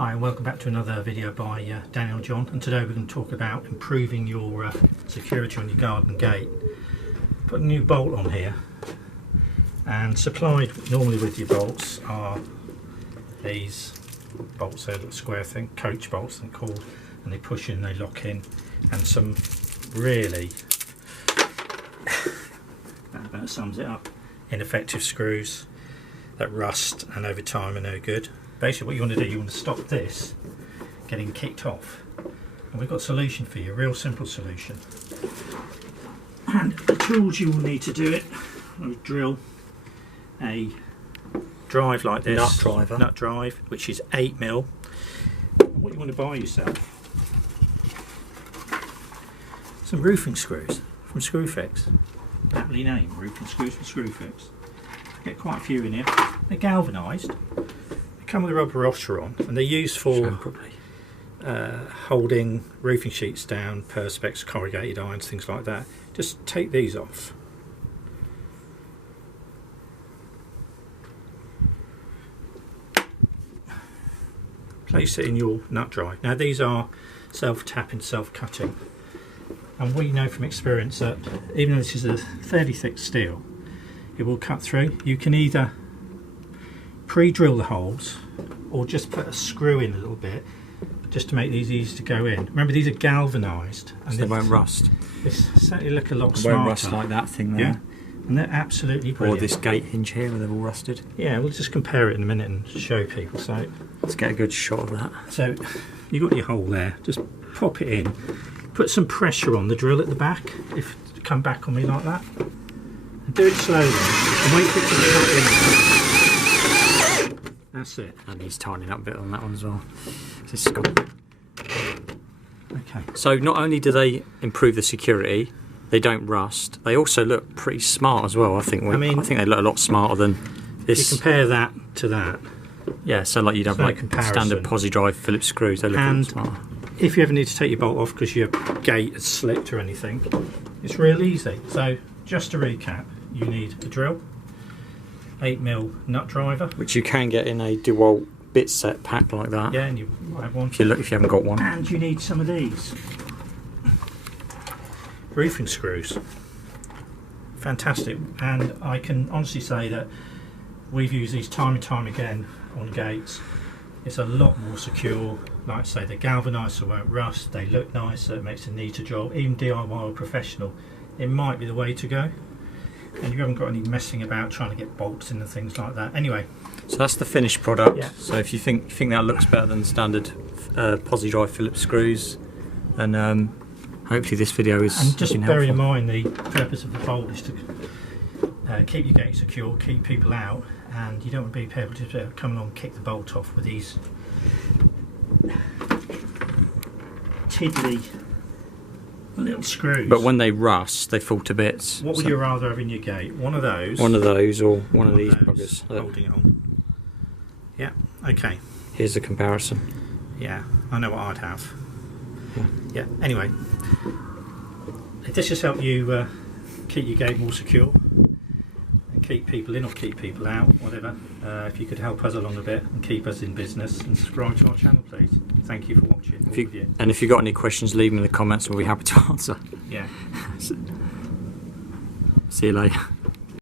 Hi and welcome back to another video by Daniel and John, and today we're going to talk about improving your security on your garden gate. Put a new bolt on here, and supplied normally with your bolts are these bolts, they're a square thing, coach bolts they're called, and they push in, they lock in, and some really, that about sums it up, ineffective screws that rust and over time are no good. Basically what you want to do, you want to stop this getting kicked off, and we've got a solution for you, a real simple solution. And the tools you will need to do it, I'll drill a drive like this, nut drive, which is 8mm. And what you want to buy yourself, some roofing screws from Screwfix, aptly named roofing screws from Screwfix. Get quite a few in here. They're galvanised. Come with a rubber washer on, and they're used for holding roofing sheets down, perspex, corrugated irons, things like that. Just take these off. Place it in your nut drive. Now these are self-tapping, self-cutting, and we know from experience that even though this is a fairly thick steel, it will cut through. You can either pre-drill the holes or just put a screw in a little bit just to make these easy to go in. Remember, these are galvanised and so they won't rust. They certainly look a lot It smarter. won't rust like that thing there. Yeah, and they're absolutely brilliant. Or this gate hinge here where they're all rusted. Yeah, we'll just compare it in a minute and show people. So let's get a good shot of that. So you've got your hole there, just pop it in, put some pressure on the drill at the back, if come back on me like that, and do it slowly and wait for it to cut in. That's it. And he's tightening up a bit on that one as well. This is gone. Okay. So not only do they improve the security, they don't rust, they also look pretty smart as well. I think they look a lot smarter than this. If you compare that to that. Yeah, so like you'd have like standard posi drive Phillips screws, they look a lot smarter. If you ever need to take your bolt off because your gate has slipped or anything, it's real easy. So just to recap, you need a drill, 8mm nut driver, which you can get in a DeWalt bit set pack like that. Yeah, and you might have one. If you haven't got one. And you need some of these roofing screws. Fantastic, and I can honestly say that we've used these time and time again on gates. It's a lot more secure. Like I say, they're galvanised so it won't rust. They look nice, so it makes a neater job. Even DIY or professional, it might be the way to go. And you haven't got any messing about trying to get bolts in and things like that. Anyway, so that's the finished product. Yeah. So if you think that looks better than standard posi drive Phillips screws, then hopefully this video is and just bear in mind the purpose of the bolt is to keep your gate secure, keep people out, and you don't want to be able to come along and kick the bolt off with these tiddly little screws. But when they rust, they fall to bits. What would you rather have in your gate? One of those? One of those, or one of these buggers. Holding it on. Yeah, okay. Here's the comparison. Yeah, I know what I'd have. Yeah, anyway. If this has helped you keep your gate more secure, and keep people in or keep people out, whatever, if you could help us along a bit and keep us in business, and subscribe to our channel, please. Thank you for watching. And if you've got any questions, leave them in the comments, we'll be happy to answer. Yeah. See you later.